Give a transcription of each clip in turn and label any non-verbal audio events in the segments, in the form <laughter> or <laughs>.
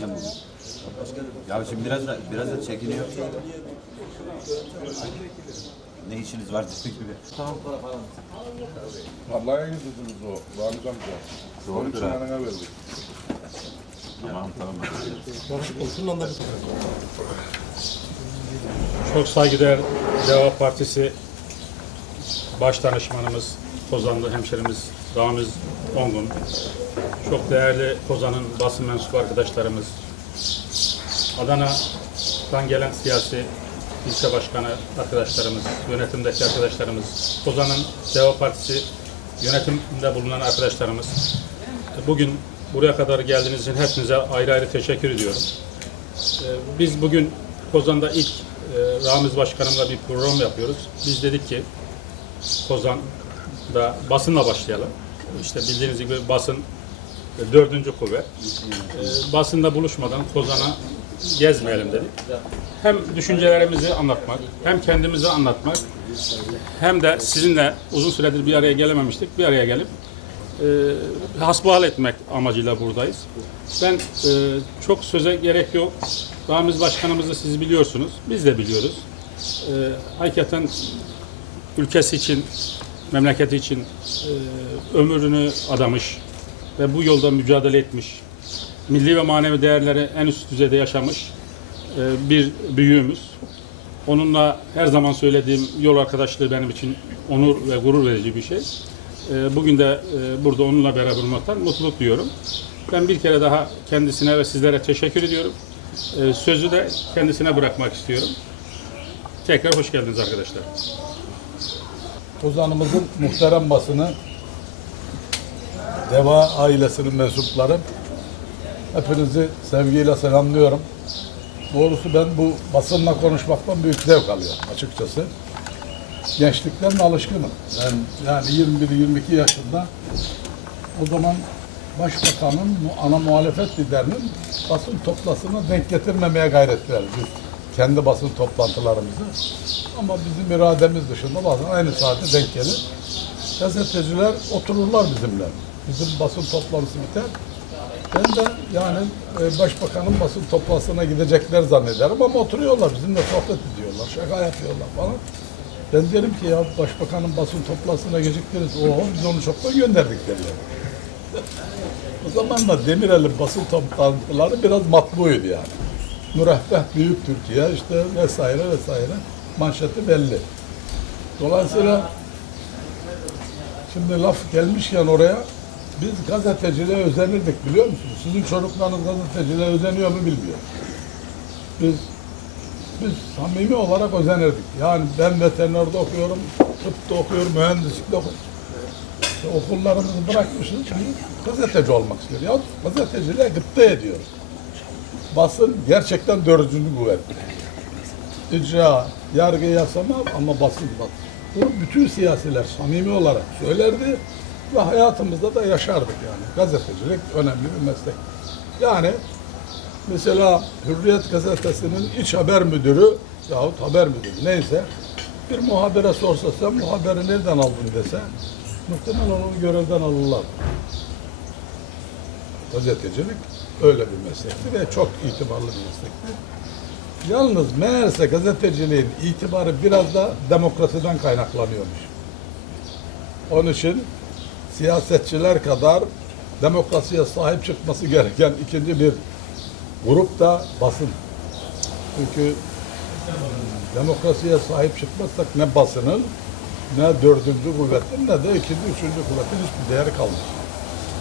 diyeceğim bugün. Ya şimdi biraz da biraz da çekiniyor. Ne işiniz var dediği gibi. Vallahi girdiniz o. Ramiz amca. Onun Doğrudur için ha. yanına verdik. Tamam tamam. Çok saygıdeğer Deva Partisi baş danışmanımız, Kozanlı hemşerimiz Ramiz Ongun, çok değerli Kozan'ın basın mensubu arkadaşlarımız, Adana'dan gelen siyasi ilçe başkanı arkadaşlarımız, yönetimdeki arkadaşlarımız, Kozan'ın Deva Partisi yönetiminde bulunan arkadaşlarımız, bugün buraya kadar geldiğiniz için hepinize ayrı ayrı teşekkür ediyorum. Ee, Biz bugün Kozan'da ilk e, Ramiz Başkanım'la bir program yapıyoruz. Biz dedik ki Kozan'da basınla başlayalım. İşte bildiğiniz gibi basın e, dördüncü kuvvet. E, Basında buluşmadan Kozan'a gezmeyelim dedik. Hem düşüncelerimizi anlatmak, hem kendimizi anlatmak, hem de sizinle uzun süredir bir araya gelememiştik. Bir araya gelip e, hasbihal etmek amacıyla buradayız. Ben e, çok söze gerek yok. Ramiz Başkanımızı siz biliyorsunuz, biz de biliyoruz. E, hakikaten ülkesi için, memleketi için e, ömrünü adamış ve bu yolda mücadele etmiş, milli ve manevi değerleri en üst düzeyde yaşamış e, bir büyüğümüz. Onunla her zaman söylediğim yol arkadaşlığı benim için onur ve gurur verici bir şey. E, Bugün de e, burada onunla beraber olmaktan mutluluk duyuyorum. Ben bir kere daha kendisine ve sizlere teşekkür ediyorum. E, Sözü de kendisine bırakmak istiyorum. Tekrar hoş geldiniz arkadaşlar. Ozanımızın muhterem basını, Deva ailesinin mensupları, hepinizi sevgiyle selamlıyorum. Doğrusu ben bu basınla konuşmaktan büyük zevk alıyorum açıkçası. Gençlikten alışkınım. Ben yani 21-22 yaşında o zaman Başbakanın ana muhalefet liderinin basın toplasına denk getirmemeye gayret verdik. Kendi basın toplantılarımızı. Ama bizim irademiz dışında bazen aynı saate denk gelir. Gazeteciler otururlar bizimle. Bizim basın toplantısı biter. Ben de yani e, başbakanın basın toplantısına gidecekler zannederim ama oturuyorlar bizimle sohbet ediyorlar, şaka yapıyorlar falan. Ben derim ki ya başbakanın basın toplantısına geciktiniz. Oho biz onu çoktan gönderdik derler. <laughs> o zaman da Demirel'in basın toplantıları biraz matbuydu yani. Müreffeh Büyük Türkiye işte vesaire vesaire manşeti belli. Dolayısıyla şimdi laf gelmişken oraya biz gazeteciliğe özenirdik biliyor musunuz? Sizin çocuklarınız gazeteciliğe özeniyor mu bilmiyorum. Biz biz samimi olarak özenirdik. Yani ben veterinerde okuyorum, tıpta okuyorum, mühendislikte okuyorum. İşte okullarımızı bırakmışız, gazeteci olmak istiyor. Ya gazeteciliğe gıpta ediyoruz. Basın gerçekten dördüncü kuvvet. İcra, yargı, yasama ama basın bak. Bunu bütün siyasiler samimi olarak söylerdi ve hayatımızda da yaşardık yani. Gazetecilik önemli bir meslek. Yani mesela Hürriyet gazetesinin iç haber müdürü yahut haber müdürü neyse bir muhabire sorsa sen bu haberi nereden aldın dese muhtemelen onu görevden alırlar. Gazetecilik öyle bir meslekti ve çok itibarlı bir meslekti. Yalnız meğerse gazeteciliğin itibarı biraz da demokrasiden kaynaklanıyormuş. Onun için siyasetçiler kadar demokrasiye sahip çıkması gereken ikinci bir grup da basın. Çünkü demokrasiye sahip çıkmazsak ne basının, ne dördüncü kuvvetin ne de ikinci, üçüncü kuvvetin hiçbir değeri kalmaz.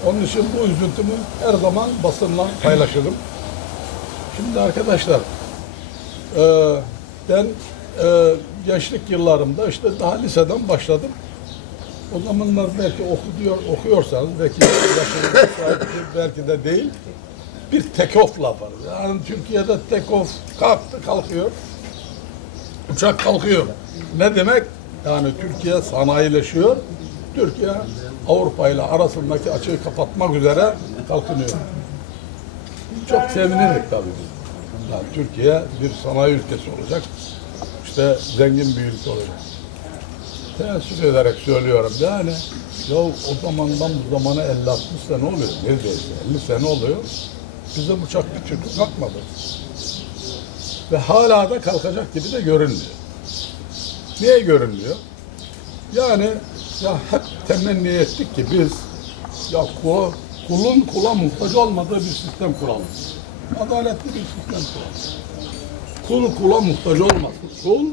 Onun için bu üzüntümü her zaman basınla paylaşırım. Şimdi arkadaşlar, e, ben e, gençlik yıllarımda işte daha liseden başladım. O zamanlar belki okuyor, okuyorsanız, belki yaşınız müsaittir, belki de değil, bir tekof lafı. Yani Türkiye'de tekof kalktı, kalkıyor. Uçak kalkıyor. Ne demek? Yani Türkiye sanayileşiyor. Türkiye Avrupa ile arasındaki açığı kapatmak üzere kalkınıyor. Çok sevinirdik tabii. Yani Türkiye bir sanayi ülkesi olacak. İşte zengin bir ülke olacak. Teessüf ederek söylüyorum yani. Ya o zamandan bu zamana 50-60 sene oluyor. Neredeyse 50 sene oluyor. Bizim uçak bir türlü kalkmadı. Ve hala da kalkacak gibi de görünmüyor. Niye görünmüyor? Yani ya hep temenni ettik ki biz ya kula, kulun kula muhtaç olmadığı bir sistem kuralım. Adaletli bir sistem kuralım. Kul kula muhtaç olmasın. Kul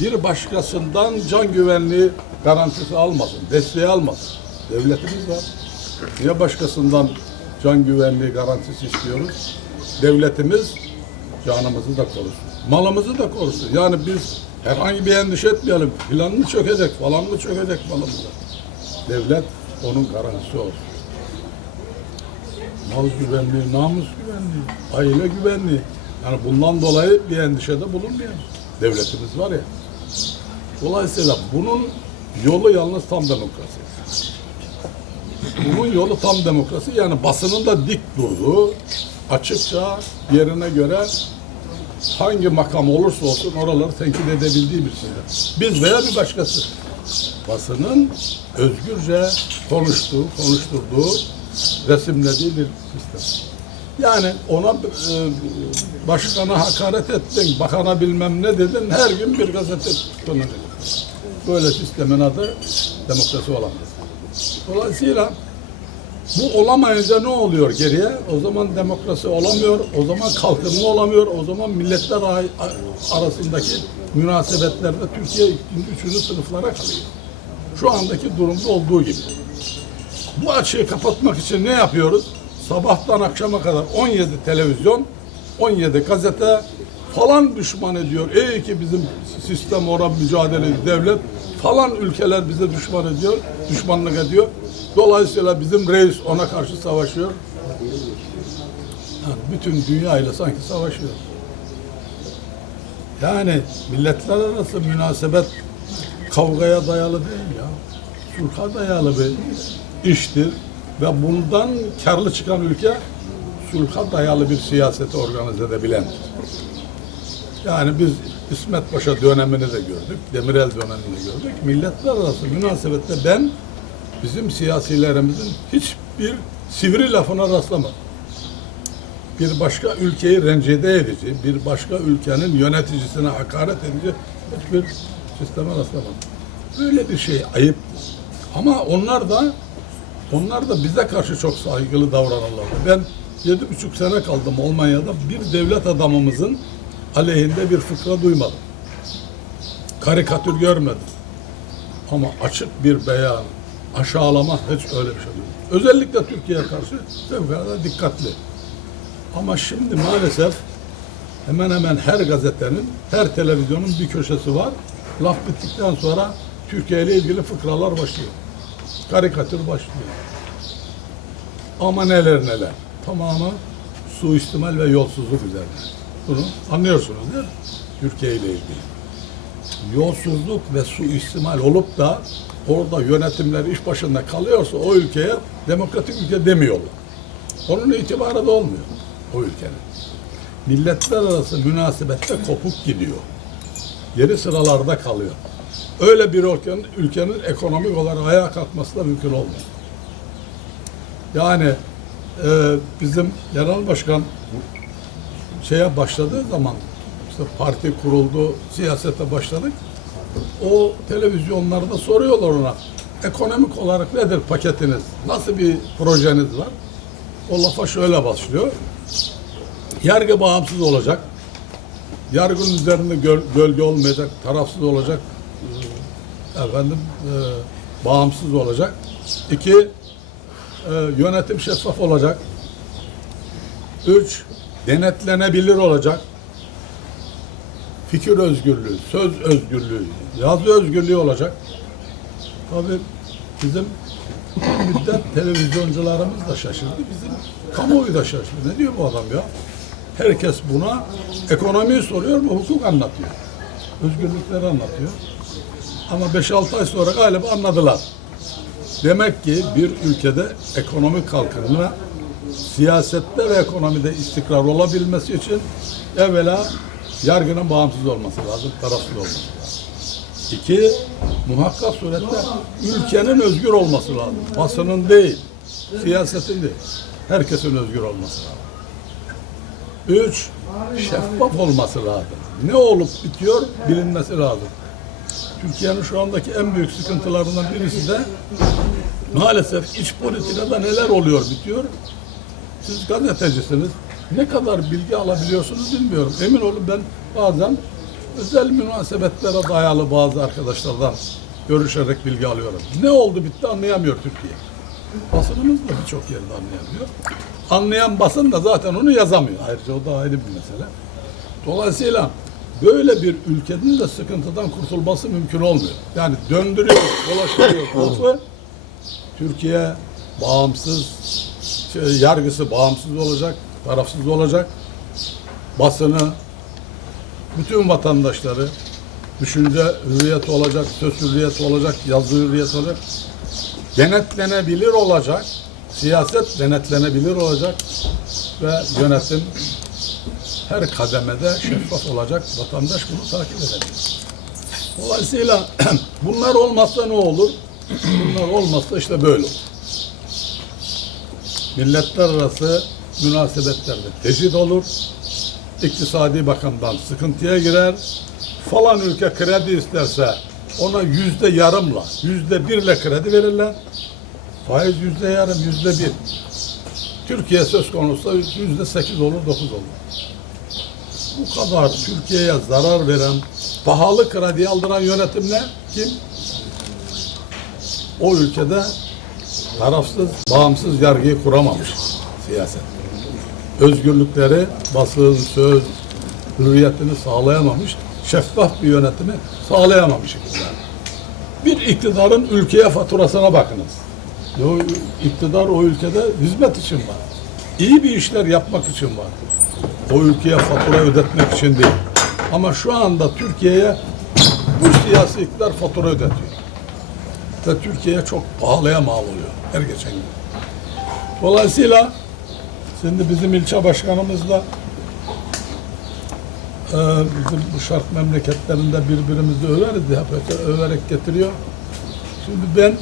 bir başkasından can güvenliği garantisi almasın, desteği almasın. Devletimiz var. Niye başkasından can güvenliği garantisi istiyoruz? Devletimiz canımızı da korusun. Malımızı da korusun. Yani biz herhangi bir endişe etmeyelim. Plan mı çökecek, falan mı çökecek malımıza? Devlet onun garantisi olsun. Mal güvenliği, namus güvenliği, aile güvenliği. Yani bundan dolayı bir endişede bulunmayalım. Devletimiz var ya. Dolayısıyla bunun yolu yalnız tam demokrasi. Bunun yolu tam demokrasi. Yani basının da dik durduğu, açıkça yerine göre hangi makam olursa olsun oraları tenkit edebildiği bir sistem. Biz veya bir başkası. Basının özgürce konuştuğu, konuşturduğu, resimlediği bir sistem. Yani ona e, başkana hakaret ettin, bakana bilmem ne dedin, her gün bir gazete tutunacak. Böyle sistemin adı demokrasi olamaz. Dolayısıyla bu olamayınca ne oluyor geriye? O zaman demokrasi olamıyor, o zaman kalkınma olamıyor, o zaman milletler ar- arasındaki münasebetlerde Türkiye ikinci, üçüncü sınıflara kalıyor. Şu andaki durumda olduğu gibi. Bu açığı kapatmak için ne yapıyoruz? Sabahtan akşama kadar 17 televizyon, 17 gazete falan düşman ediyor. Ey ki bizim sistem ona mücadele devlet falan ülkeler bize düşman ediyor, düşmanlık ediyor. Dolayısıyla bizim reis ona karşı savaşıyor. Bütün dünya ile sanki savaşıyor. Yani milletler arası münasebet kavgaya dayalı değil ya. Sulha dayalı bir iştir ve bundan karlı çıkan ülke sulha dayalı bir siyaseti organize edebilendir. Yani biz İsmet Paşa dönemini de gördük, Demirel dönemini gördük. Milletler arası münasebette ben bizim siyasilerimizin hiçbir sivri lafına rastlamadım. Bir başka ülkeyi rencide edici, bir başka ülkenin yöneticisine hakaret edici hiçbir sisteme rastlamadım. Böyle bir şey ayıp. Ama onlar da onlar da bize karşı çok saygılı davranırlardı. Ben yedi buçuk sene kaldım Almanya'da. Bir devlet adamımızın aleyhinde bir fıkra duymadım. Karikatür görmedim. Ama açık bir beyan, aşağılama hiç öyle bir şey değil. Özellikle Türkiye'ye karşı fevkalade dikkatli. Ama şimdi maalesef hemen hemen her gazetenin, her televizyonun bir köşesi var. Laf bittikten sonra Türkiye ile ilgili fıkralar başlıyor. Karikatür başlıyor. Ama neler neler. Tamamı suistimal ve yolsuzluk üzerine. Bunu anlıyorsunuz değil mi? Türkiye ile ilgili. Yolsuzluk ve suistimal olup da orada yönetimler iş başında kalıyorsa o ülkeye demokratik ülke demiyorlar. Onun itibarı da olmuyor o ülkenin. Milletler arası münasebette kopuk gidiyor. Geri sıralarda kalıyor. Öyle bir ülkenin, ülkenin ekonomik olarak ayağa kalkması da mümkün olmuyor. Yani e, bizim genel başkan şeye başladığı zaman işte parti kuruldu, siyasete başladık. O televizyonlarda soruyorlar ona ekonomik olarak nedir paketiniz? Nasıl bir projeniz var? O lafa şöyle başlıyor. Yargı bağımsız olacak. Yargının üzerinde göl- gölge olmayacak, tarafsız olacak. Ee, Efendim, e, bağımsız olacak. İki, e, yönetim şeffaf olacak. Üç, denetlenebilir olacak. Fikir özgürlüğü, söz özgürlüğü, yazı özgürlüğü olacak. Tabii bizim müddet televizyoncularımız da şaşırdı. Bizim kamuoyu da şaşırdı. Ne diyor bu adam ya? Herkes buna ekonomiyi soruyor mu hukuk anlatıyor. Özgürlükleri anlatıyor. Ama 5-6 ay sonra galiba anladılar. Demek ki bir ülkede ekonomik kalkınma siyasette ve ekonomide istikrar olabilmesi için evvela yargının bağımsız olması lazım, tarafsız olması lazım. İki, muhakkak surette ülkenin özgür olması lazım. Basının değil, siyasetin değil. Herkesin özgür olması lazım. Üç, şeffaf olması lazım. Ne olup bitiyor bilinmesi lazım. Türkiye'nin şu andaki en büyük sıkıntılarından birisi de maalesef iç politikada neler oluyor bitiyor. Siz gazetecisiniz. Ne kadar bilgi alabiliyorsunuz bilmiyorum. Emin olun ben bazen özel münasebetlere dayalı bazı arkadaşlardan görüşerek bilgi alıyorum. Ne oldu bitti anlayamıyor Türkiye. Basınımız da birçok yerde anlayamıyor. Anlayan basın da zaten onu yazamıyor. Ayrıca o da ayrı bir mesele. Dolayısıyla böyle bir ülkenin de sıkıntıdan kurtulması mümkün olmuyor. Yani döndürüyor, dolaştırıyor <laughs> kılıfı. Türkiye bağımsız, şey, yargısı bağımsız olacak, tarafsız olacak. Basını, bütün vatandaşları, düşünce hürriyeti olacak, söz hürriyeti olacak, yazı hürriyeti olacak. Denetlenebilir olacak, siyaset denetlenebilir olacak ve yönetim her kademede şeffaf olacak. Vatandaş bunu takip edecek. Dolayısıyla <clears throat> bunlar olmazsa ne olur? <clears throat> Bunlar olmazsa işte böyle olur. Milletler arası münasebetlerde tecrit olur. İktisadi bakımdan sıkıntıya girer. Falan ülke kredi isterse ona yüzde yarımla, yüzde birle kredi verirler. Faiz yüzde yarım, yüzde bir. Türkiye söz konusu yüzde sekiz olur, dokuz olur bu kadar Türkiye'ye zarar veren, pahalı kredi aldıran yönetim ne? Kim? O ülkede tarafsız, bağımsız yargıyı kuramamış siyaset. Özgürlükleri, basın, söz, hürriyetini sağlayamamış, şeffaf bir yönetimi sağlayamamış iktidar. Bir iktidarın ülkeye faturasına bakınız. O iktidar o ülkede hizmet için var. İyi bir işler yapmak için var o ülkeye fatura ödetmek için değil. Ama şu anda Türkiye'ye bu siyasi iktidar fatura ödetiyor. Ve Türkiye'ye çok pahalıya mal oluyor her geçen gün. Dolayısıyla şimdi bizim ilçe başkanımızla e, bizim bu şark memleketlerinde birbirimizi överiz ya, överek getiriyor. Şimdi ben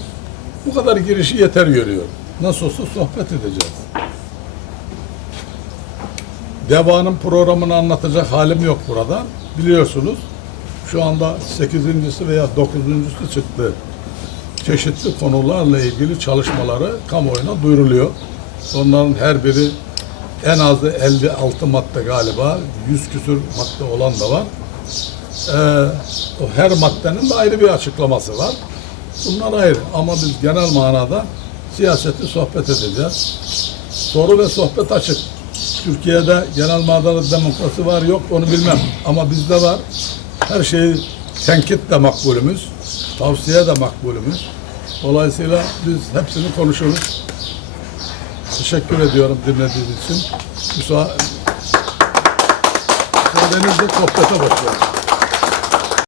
bu kadar girişi yeter görüyorum. Nasıl olsa sohbet edeceğiz. Deva'nın programını anlatacak halim yok burada. Biliyorsunuz şu anda sekizincisi veya dokuzuncusu çıktı. Çeşitli konularla ilgili çalışmaları kamuoyuna duyuruluyor. Onların her biri en azı 56 madde galiba, 100 küsür madde olan da var. Ee, o her maddenin de ayrı bir açıklaması var. Bunlar ayrı ama biz genel manada siyaseti sohbet edeceğiz. Soru ve sohbet açık. Türkiye'de genel manada demokrasi var yok onu bilmem. Ama bizde var. Her şeyi tenkit de makbulümüz. Tavsiye de makbulümüz. Dolayısıyla biz hepsini konuşuruz. Teşekkür ediyorum dinlediğiniz için. Müsa müsaadenizle sohbete başlayalım.